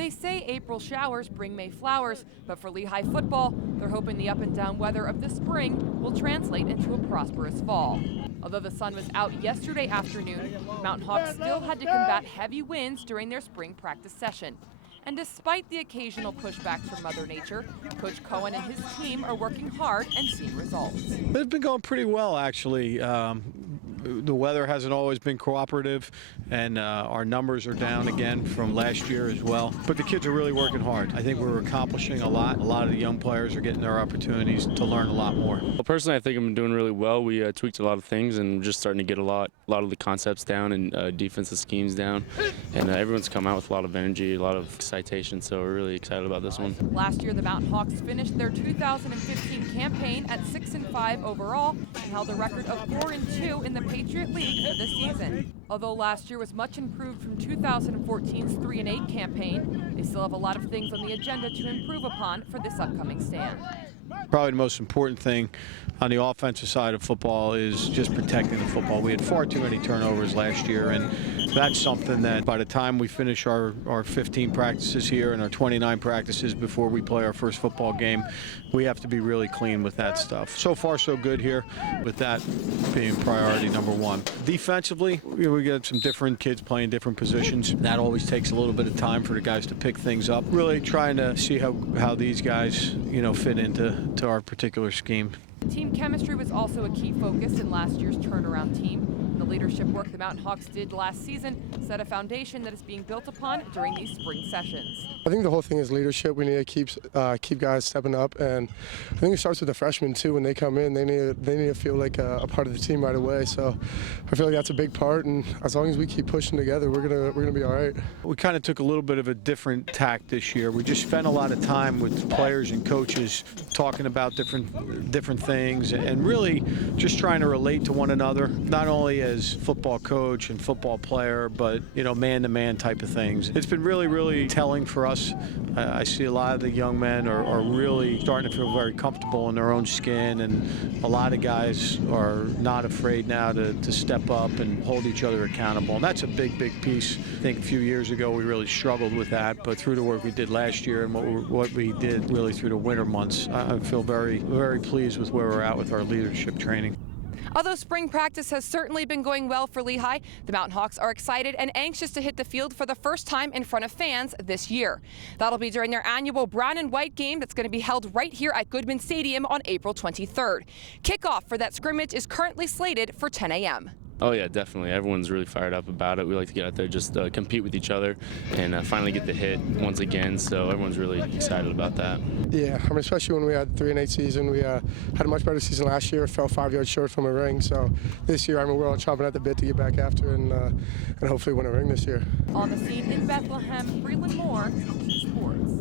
They say April showers bring May flowers, but for Lehigh football, they're hoping the up and down weather of the spring will translate into a prosperous fall. Although the sun was out yesterday afternoon, Mountain Hawks still had to combat heavy winds during their spring practice session. And despite the occasional pushbacks from Mother Nature, Coach Cohen and his team are working hard and seeing results. They've been going pretty well, actually. The weather hasn't always been cooperative, and our numbers are down again from last year as well. But the kids are really working hard. I think we're accomplishing a lot. A lot of the young players are getting their opportunities to learn a lot more. Well, personally, I think I'm doing really well. We tweaked a lot of things and just starting to get a lot of the concepts down and defensive schemes down. And everyone's come out with a lot of energy, a lot of excitation, so we're really excited about this one. Last year, the Mountain Hawks finished their 2015 campaign at 6-5 overall and held a record of 4-2 in the Patriot League for this season. Although last year was much improved from 2014's 3-8 campaign, they still have a lot of things on the agenda to improve upon for this upcoming stand. Probably the most important thing on the offensive side of football is just protecting the football. We had far too many turnovers last year, and that's something that by the time we finish our 15 practices here and our 29 practices before we play our first football game, we have to be really clean with that stuff. So far, so good here, with that being priority number one. Defensively, we got some different kids playing different positions. That always takes a little bit of time for the guys to pick things up. Really trying to see how these guys, fit into our particular scheme. Team chemistry was also a key focus in last year's turnaround team. The leadership work the Mountain Hawks did last season set a foundation that is being built upon during these spring sessions. I think the whole thing is leadership. We need to keep guys stepping up, and I think it starts with the freshmen too. When they come in, they need to feel like a part of the team right away. So I feel like that's a big part, and as long as we keep pushing together, we're gonna be all right. We kind of took a little bit of a different tack this year. We just spent a lot of time with players and coaches talking about different things, and really just trying to relate to one another, not only as football coach and football player, but man-to-man type of things. It's been really, really telling for us. I see a lot of the young men are really starting to feel very comfortable in their own skin, and a lot of guys are not afraid now to step up and hold each other accountable. And that's a big, big piece. I think a few years ago we really struggled with that, but through the work we did last year and what we did really through the winter months, I feel very, very pleased with where we're at with our leadership training. Although spring practice has certainly been going well for Lehigh, the Mountain Hawks are excited and anxious to hit the field for the first time in front of fans this year. That'll be during their annual brown and white game that's going to be held right here at Goodman Stadium on April 23rd. Kickoff for that scrimmage is currently slated for 10 a.m. Oh yeah, definitely. Everyone's really fired up about it. We like to get out there, just compete with each other, and finally get the hit once again. So everyone's really excited about that. Yeah, especially when we had the 3-8 season, we had a much better season last year. Fell 5 yards short from a ring. So this year, we're all chomping at the bit to get back after and hopefully win a ring this year. On the scene in Bethlehem, Breland Moore, Sports.